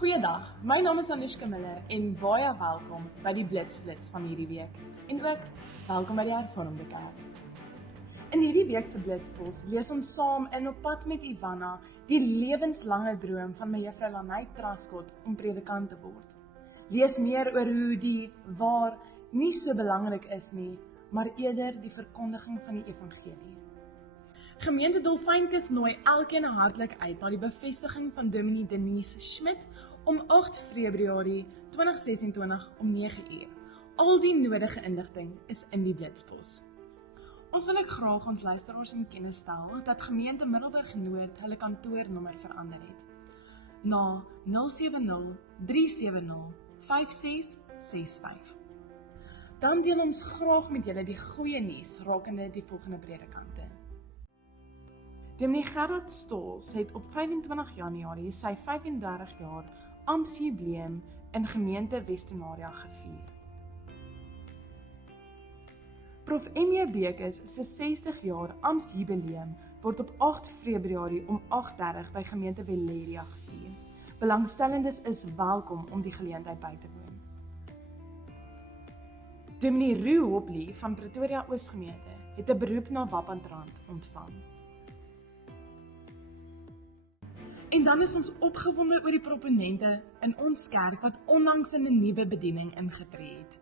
Goeiedag, my naam is Anushka Miller en baie welkom by die Blitsblits van hierdie week. En ook welkom by die Hervormde Kerk. In hierdie week se Blitsbos lees ons saam in Op pad met Ivana die lewenslange droom van mevrou Lenet Truscott om predikant te word. Lees meer oor hoe die waar nie so belangrik is nie, maar eerder die verkondiging van die evangelie. Gemeente Dolfynkus nooi elkeen hartlik uit na die bevestiging van Dominee Denise Schmidt om 8 Februarie 2026 om 9 uur. Al die nodige inligting is in die Blitsbos. Ons wil ook graag ons luisteraars in kennis stel dat gemeente Middelburg Noord hulle kantoornommer verander het na 070 370 5665. Dan deel ons graag met julle die goeie nuus rakende die volgende predikante. Dominee Gerard Stols het op 25 Januarie sy 35 jaar amptsjubileum in gemeente Westonaria gevier. Prof. M.J. Bekes se 60 jaar amptsjubileum word op 8 Februarie om 8:30 by gemeente Valeria gevier. Belangstellendes is welkom om die geleentheid by te woon. Dominee Roo Hopley van Pretoria Oosgemeente het 'n beroep na Wappantrand ontvang. En dan is ons opgewonde oor die proponente in ons kerk wat onlangs in 'n nuwe bediening ingetree het.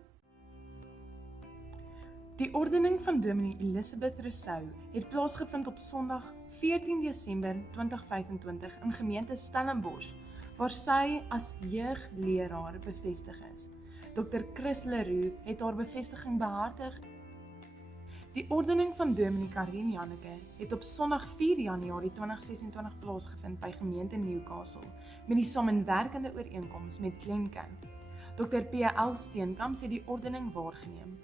Die ordening van Dominee Elizabeth Rousseau het plaasgevind op Sondag 14 Desember 2025 in gemeente Stellenbosch, waar sy as jeugleraar bevestig is. Dr. Chris Leroux het haar bevestiging behartig. Die ordening van Dominee Karin Janneke het op Sondag 4 Januarie 2026 plaasgevind by gemeente Newcastle met die samenwerkende ooreenkoms met Glencoe. Dr. P.L. Steenkamp het die ordening waargeneem.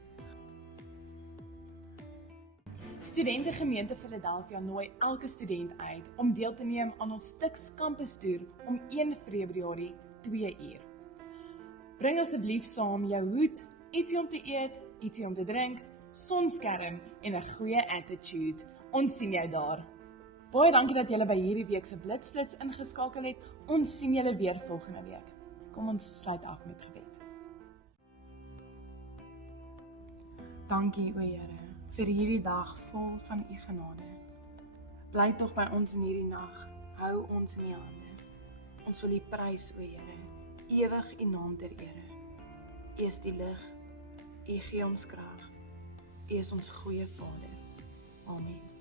Studente gemeente Philadelphia nooi elke student uit om deel te neem aan ons Stix Campus Tour om 1 Februarie 2 uur. Bring asseblief saam jou hoed, ietsie om te eet, ietsie om te drink, sonskerm en 'n goeie attitude. Ons sien jou daar. Baie dankie dat julle by hierdie week se Blitsblits ingeskakel het. Ons sien julle weer volgende week. Kom ons sluit af met gebed. Dankie o Here vir hierdie dag vol van u genade. Bly tog by ons in hierdie nag. Hou ons in u hande. Ons wil u prys o Here. Ewig u naam ter ere. U is die lig. U gee ons krag. U is ons goeie Vader. Amen.